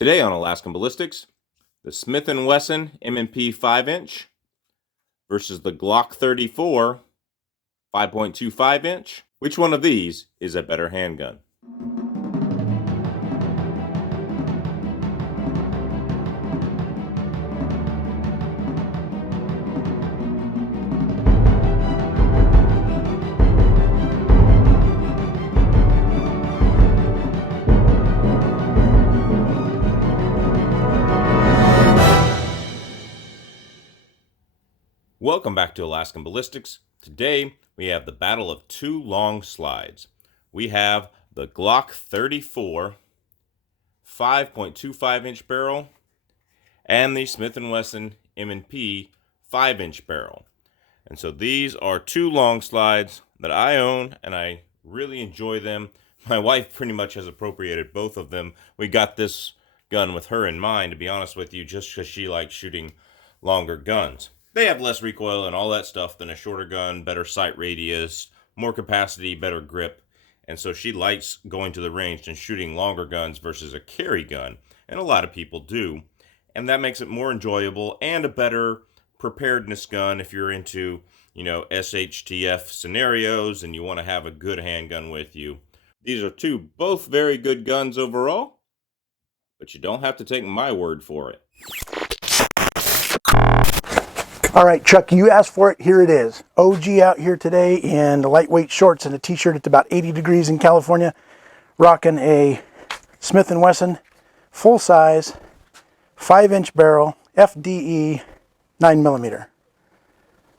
Today on Alaskan Ballistics, the Smith & Wesson M&P 5-inch versus the Glock 34 5.25-inch. Which one of these is a better handgun? Welcome back to Alaskan Ballistics. Today we have the battle of two long slides. We have the Glock 34 5.25-inch barrel and the Smith & Wesson M&P 5-inch barrel. And so these are two long slides that I own, and I really enjoy them. My wife pretty much has appropriated both of them. We got this gun with her in mind, to be honest with you, just because she likes shooting longer guns. They have less recoil and all that stuff than a shorter gun, better sight radius, more capacity, better grip. And so she likes going to the range and shooting longer guns versus a carry gun. And a lot of people do. And that makes it more enjoyable and a better preparedness gun if you're into, SHTF scenarios and you want to have a good handgun with you. These are both very good guns overall, but you don't have to take my word for it. All right, Chuck, you asked for it. Here it is. OG out here today in the lightweight shorts and a t-shirt. It's about 80 degrees in California. Rocking a Smith & Wesson full-size 5-inch barrel FDE 9mm.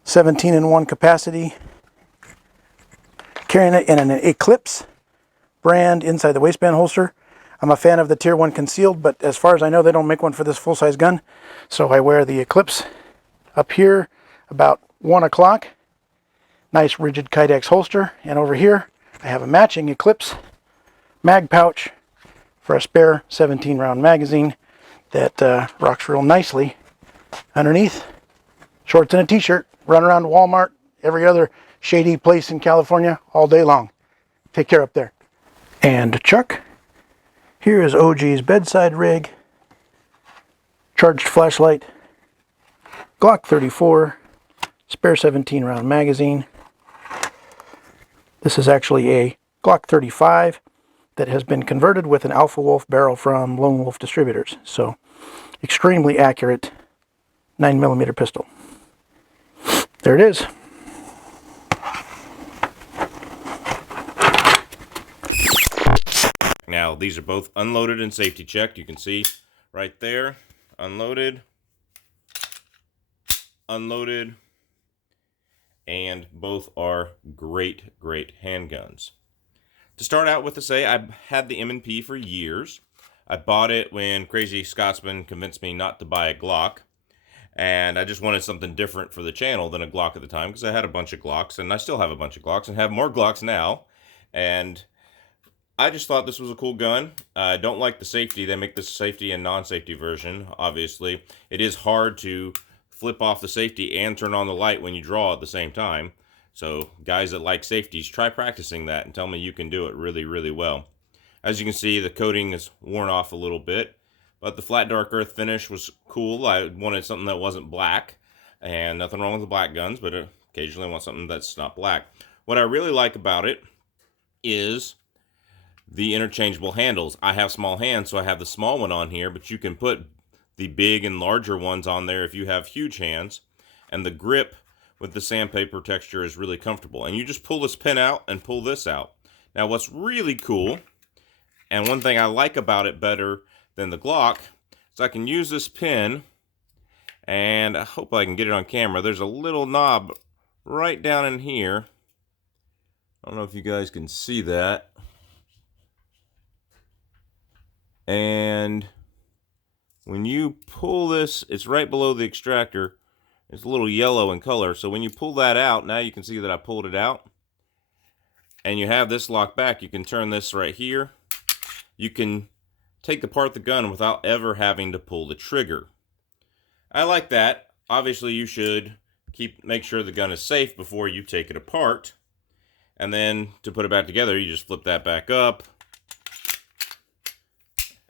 17-in-1 capacity. Carrying it in an Eclipse brand inside the waistband holster. I'm a fan of the Tier 1 concealed, but as far as I know, they don't make one for this full-size gun. So I wear the Eclipse up here about 1 o'clock. Nice rigid Kydex holster. And over here I have a matching Eclipse mag pouch for a spare 17-round magazine that rocks real nicely underneath. Shorts and a t-shirt. Run around Walmart, every other shady place in California all day long. Take care up there. And Chuck, here is OG's bedside rig. Charged flashlight. Glock 34, spare 17-round magazine. This is actually a Glock 35 that has been converted with an Alpha Wolf barrel from Lone Wolf Distributors. So, extremely accurate 9mm pistol. There it is. Now, these are both unloaded and safety checked. You can see right there, unloaded, and both are great handguns. To start out with, to say I've had the M&P for years. I bought it when Crazy Scotsman convinced me not to buy a Glock, and I just wanted something different for the channel than a Glock at the time, because I had a bunch of Glocks, and I still have a bunch of Glocks, and have more Glocks now, and I just thought this was a cool gun. I don't like the safety. They make this safety and non-safety version, obviously. It is hard to flip off the safety and turn on the light when you draw at the same time. So guys that like safeties, try practicing that and tell me you can do it really well. As you can see, the coating is worn off a little bit, but the flat dark earth finish was cool. I wanted something that wasn't black, and nothing wrong with the black guns, but occasionally I want something that's not black. What I really like about it is the interchangeable handles. I have small hands, so I have the small one on here, but you can put the big and larger ones on there if you have huge hands. And the grip with the sandpaper texture is really comfortable. And you just pull this pin out and pull this out. Now what's really cool, and one thing I like about it better than the Glock, is I can use this pin, and I hope I can get it on camera. There's a little knob right down in here. I don't know if you guys can see that. And when you pull this, it's right below the extractor. It's a little yellow in color. So when you pull that out, now you can see that I pulled it out. And you have this locked back. You can turn this right here. You can take apart the gun without ever having to pull the trigger. I like that. Obviously, you should make sure the gun is safe before you take it apart. And then to put it back together, you just flip that back up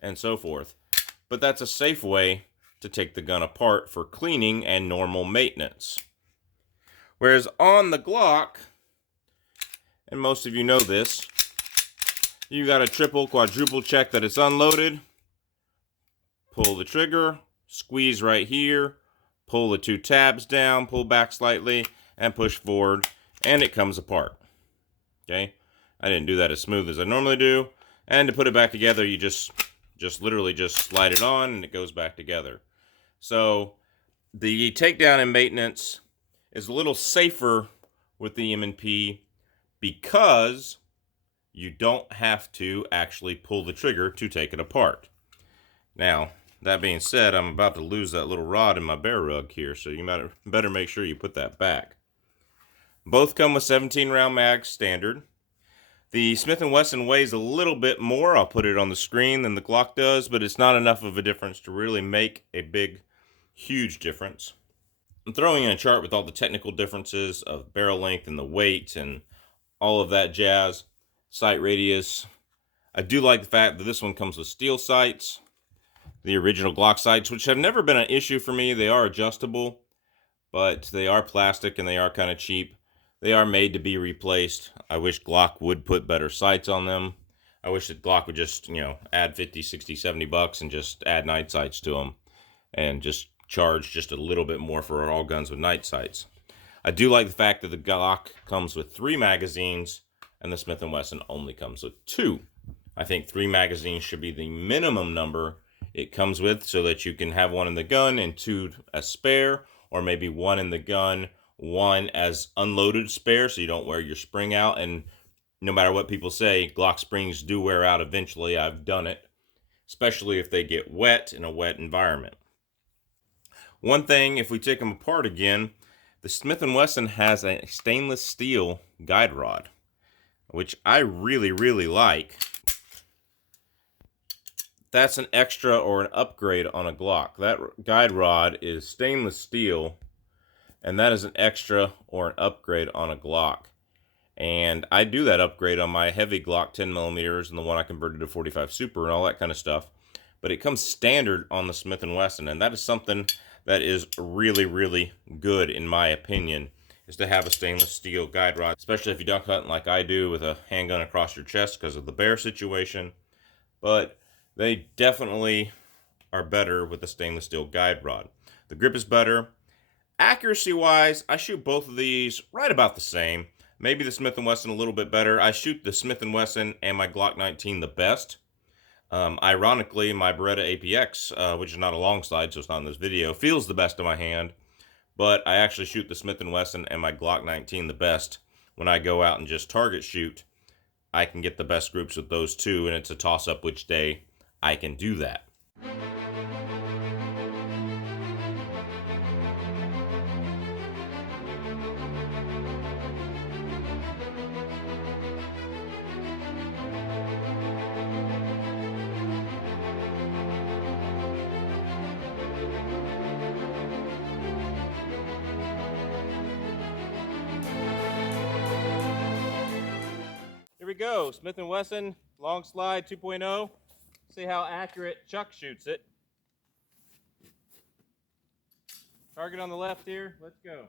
and so forth. but that's a safe way to take the gun apart for cleaning and normal maintenance. Whereas on the Glock, and most of you know this, you got to triple, quadruple check that it's unloaded, pull the trigger, squeeze right here, pull the two tabs down, pull back slightly, and push forward, and it comes apart. Okay? I didn't do that as smooth as I normally do. And to put it back together, you just literally just slide it on and it goes back together. So the takedown and maintenance is a little safer with the M&P because you don't have to actually pull the trigger to take it apart. Now, that being said, I'm about to lose that little rod in my bear rug here, so you better make sure you put that back. Both come with 17 round mags standard. The Smith & Wesson weighs a little bit more, I'll put it on the screen, than the Glock does, but it's not enough of a difference to really make a big, huge difference. I'm throwing in a chart with all the technical differences of barrel length and the weight and all of that jazz, sight radius. I do like the fact that this one comes with steel sights, the original Glock sights, which have never been an issue for me. They are adjustable, but they are plastic and they are kind of cheap. They are made to be replaced. I wish Glock would put better sights on them. I wish that Glock would just, add 50, 60, 70 bucks and just add night sights to them and just charge just a little bit more for all guns with night sights. I do like the fact that the Glock comes with 3 magazines and the Smith & Wesson only comes with 2. I think 3 magazines should be the minimum number it comes with so that you can have 1 in the gun and 2 as spare, or maybe 1 in the gun, 1 as unloaded spare so you don't wear your spring out. And no matter what people say, Glock springs do wear out eventually. I've done it, especially if they get wet in a wet environment. One thing, if we take them apart again, the Smith & Wesson has a stainless steel guide rod, which I really, really like. That's an extra or an upgrade on a Glock. That guide rod is stainless steel, and that is an extra or an upgrade on a Glock. And I do that upgrade on my heavy Glock 10mm and the one I converted to 45 Super and all that kind of stuff. But it comes standard on the Smith & Wesson, and that is something that is really, really good in my opinion, is to have a stainless steel guide rod, especially if you duck hunting like I do with a handgun across your chest because of the bear situation. But they definitely are better with a stainless steel guide rod. The grip is better. Accuracy-wise, I shoot both of these right about the same. Maybe the Smith & Wesson a little bit better. I shoot the Smith & Wesson and my Glock 19 the best. Ironically, my Beretta APX, which is not a long slide, so it's not in this video, feels the best in my hand. But I actually shoot the Smith & Wesson and my Glock 19 the best. When I go out and just target shoot, I can get the best groups with those two, and it's a toss-up which day I can do that. Here we go, Smith & Wesson long slide 2.0. See how accurate Chuck shoots it. Target on the left here, let's go.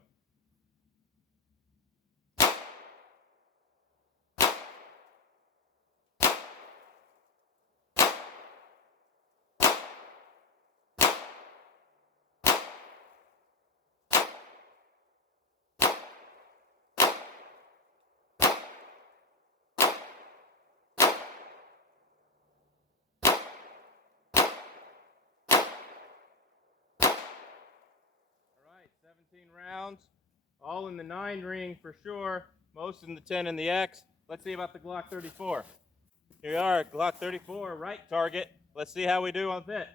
Alright, 17 rounds, all in the 9 ring for sure, most in the 10 and the X. Let's see about the Glock 34. Here we are, Glock 34, right target. Let's see how we do on fit.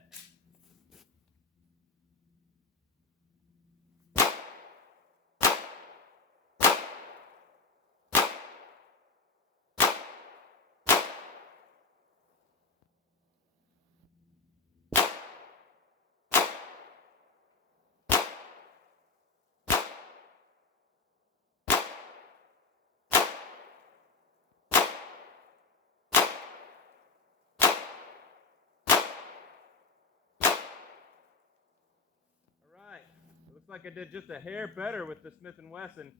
like I did just a hair better with the Smith & Wesson.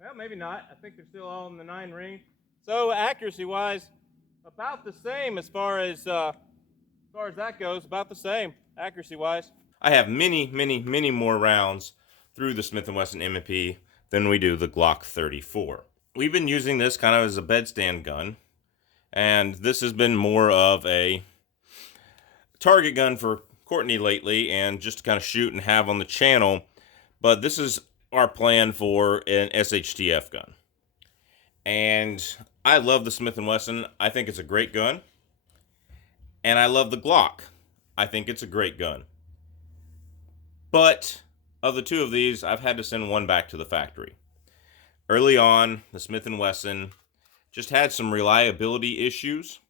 Well, maybe not. I think they're still all in the 9 ring. So accuracy-wise, about the same as far as that goes. About the same accuracy-wise. I have many, many, many more rounds through the Smith & Wesson M&P than we do the Glock 34. We've been using this kind of as a bedstand gun, and this has been more of a target gun for Courtney lately, and just to kind of shoot and have on the channel. But this is our plan for an SHTF gun, and I love the Smith & Wesson. I think it's a great gun, and I love the Glock. I think it's a great gun. But of the two of these, I've had to send one back to the factory. Early on, the Smith & Wesson just had some reliability issues.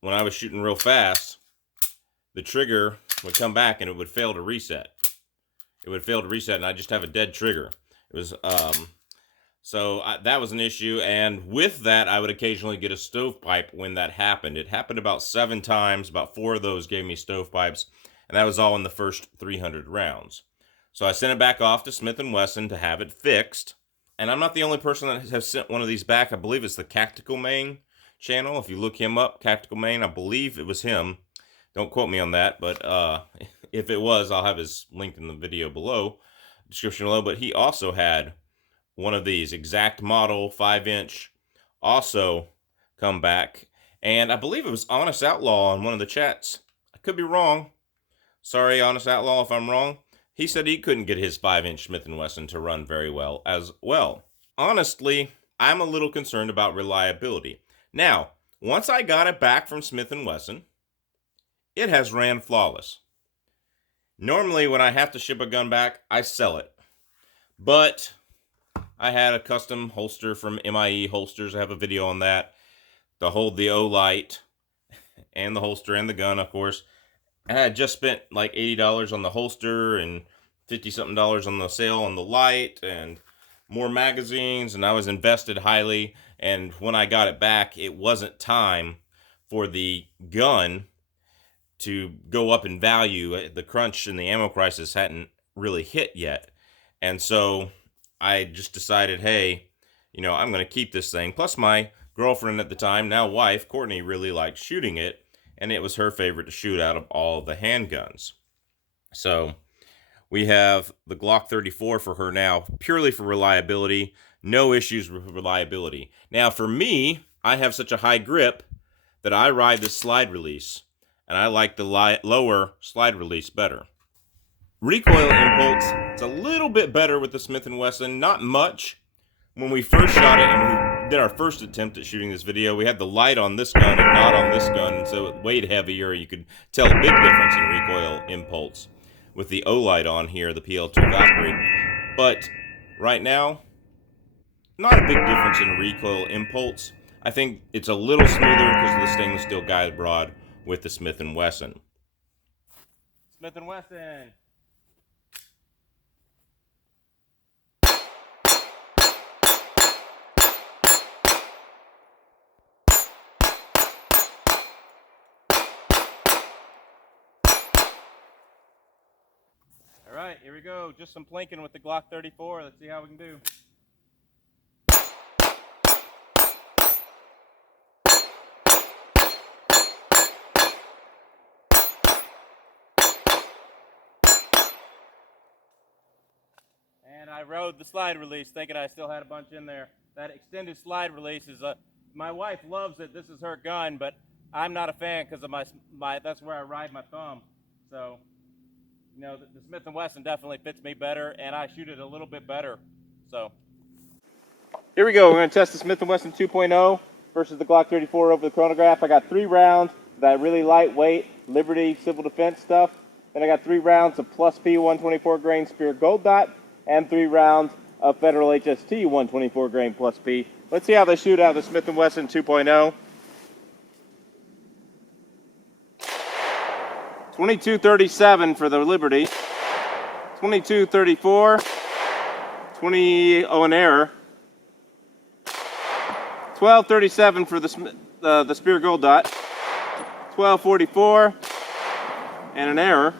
When I was shooting real fast, the trigger would come back and it would fail to reset. It would fail to reset, and I just have a dead trigger. It was that was an issue, and with that, I would occasionally get a stovepipe when that happened. It happened about 7 times. About 4 of those gave me stovepipes, and that was all in the first 300 rounds. So I sent it back off to Smith & Wesson to have it fixed. And I'm not the only person that has sent one of these back. I believe it's the Tactical Main channel. If you look him up, Tactical Main, I believe it was him. Don't quote me on that, but if it was, I'll have his link in the video below, description below. But he also had one of these exact model 5-inch also come back. And I believe it was Honest Outlaw on one of the chats. I could be wrong. Sorry, Honest Outlaw, if I'm wrong. He said he couldn't get his 5-inch Smith & Wesson to run very well as well. Honestly, I'm a little concerned about reliability. Now, once I got it back from Smith & Wesson, it has ran flawless. Normally, when I have to ship a gun back, I sell it. But I had a custom holster from MIE Holsters. I have a video on that to hold the O-Light and the holster and the gun, of course. I had just spent like $80 on the holster and $50-something on the sale on the light and more magazines, and I was invested highly. And when I got it back, it wasn't time for the gun to go up in value. The crunch and the ammo crisis hadn't really hit yet. And so I just decided, hey, I'm going to keep this thing. Plus my girlfriend at the time, now wife, Courtney, really liked shooting it. And it was her favorite to shoot out of all the handguns. So we have the Glock 34 for her now, purely for reliability. No issues with reliability. Now for me, I have such a high grip that I ride this slide release. And I like the lower slide release better. Recoil impulse, it's a little bit better with the Smith & Wesson. Not much. When we first shot it and we did our first attempt at shooting this video, we had the light on this gun and not on this gun, and so it weighed heavier. You could tell a big difference in recoil impulse with the O-Light on here, the PL2 Valkyrie. But right now, not a big difference in recoil impulse. I think it's a little smoother because of the stainless steel guide rod with the Smith & Wesson. Smith & Wesson. All right, here we go. Just some plinking with the Glock 34. Let's see how we can do. And I rode the slide release thinking I still had a bunch in there. That extended slide release is my wife loves it. This is her gun, but I'm not a fan because of my that's where I ride my thumb. So the Smith & Wesson definitely fits me better, and I shoot it a little bit better. So here we go. We're going to test the Smith & Wesson 2.0 versus the Glock 34 over the chronograph. I got 3 rounds of that really lightweight Liberty civil defense stuff. Then I got 3 rounds of Plus P 124 grain Spear Gold Dot and 3 rounds of Federal HST 124 grain Plus P. Let's see how they shoot out of the Smith & Wesson 2.0. 2237 for the Liberty, 2234, 20, an error, 1237 for the Spear Gold Dot, 1244, and an error,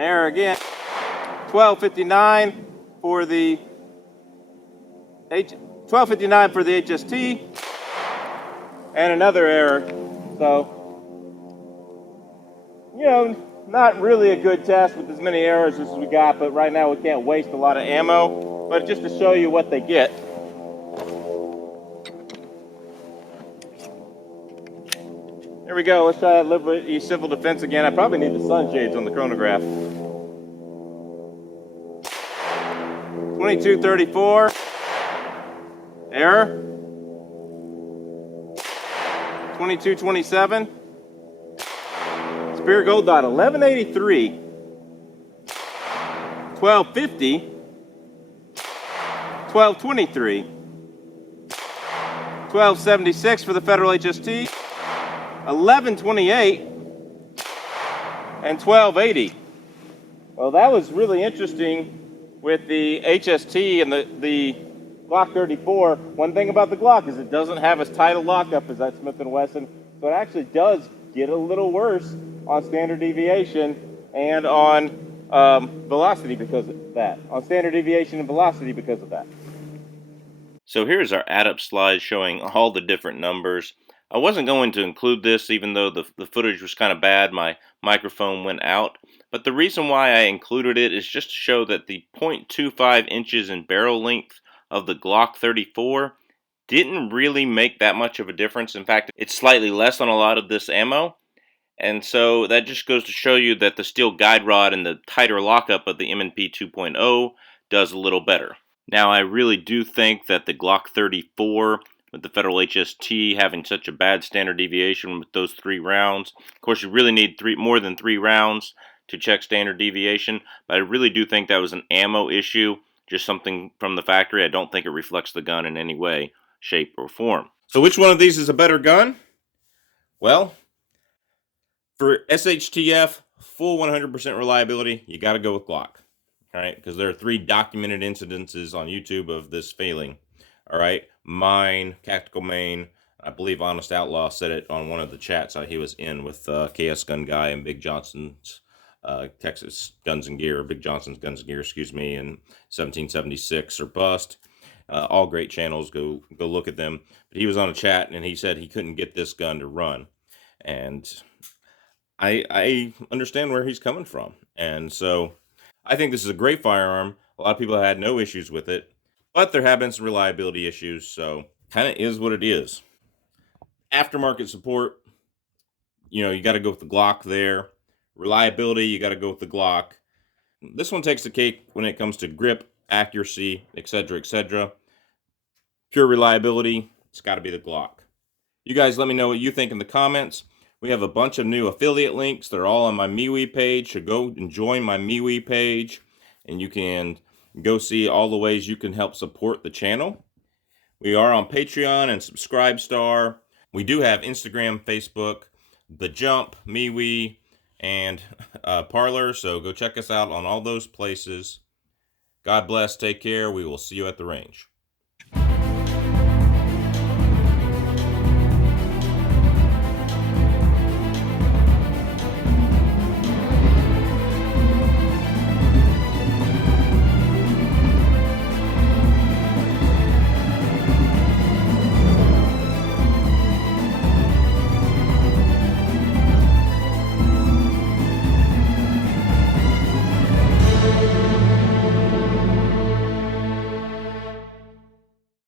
An error again. 1259 for the 1259 for the HST, and another error. So, you know, not really a good test with as many errors as we got, but right now we can't waste a lot of ammo. But just to show you what they get. Here we go. Let's try Liberty Civil Defense again. I probably need the sunshades on the chronograph. 2234. Error. 2227. Spear Gold Dot 1183. 1250. 1223. 1276 for the Federal HST. 1128 and 1280. Well, that was really interesting with the HST and the Glock 34. One thing about the Glock is it doesn't have as tight a lockup as that Smith & Wesson, so it actually does get a little worse on standard deviation and on velocity because of that. On standard deviation and velocity because of that. So here's our add-up slide showing all the different numbers. I wasn't going to include this even though the footage was kind of bad. My microphone went out. But the reason why I included it is just to show that the 0.25 inches in barrel length of the Glock 34 didn't really make that much of a difference. In fact, it's slightly less on a lot of this ammo. And so that just goes to show you that the steel guide rod and the tighter lockup of the M&P 2.0 does a little better. Now, I really do think that the Glock 34 with the Federal HST having such a bad standard deviation with those 3 rounds. Of course, you really need more than 3 rounds to check standard deviation, but I really do think that was an ammo issue, just something from the factory. I don't think it reflects the gun in any way, shape, or form. So which one of these is a better gun? Well, for SHTF, full 100% reliability, you got to go with Glock. All right, because there are 3 documented incidences on YouTube of this failing. All right, mine, Tactical Main, I believe Honest Outlaw said it on one of the chats he was in with KS Gun Guy and Big Johnson's Texas Guns and Gear, Big Johnson's Guns and Gear, excuse me, in 1776 or bust. All great channels, go look at them. But he was on a chat and he said he couldn't get this gun to run, and I understand where he's coming from, and so I think this is a great firearm. A lot of people had no issues with it. But there have been some reliability issues, so kind of is what it is. Aftermarket support, you know, you got to go with the Glock there. Reliability, you got to go with the Glock. This one takes the cake when it comes to grip, accuracy, etc., etc. Pure reliability, it's got to be the Glock. You guys let me know what you think in the comments. We have a bunch of new affiliate links. They're all on my MeWe page, so go and join my MeWe page, and you can go see all the ways you can help support the channel. We are on Patreon and Subscribestar. We do have Instagram, Facebook, The Jump, MeWe, and Parler. So go check us out on all those places. God bless. Take care. We will see you at the range.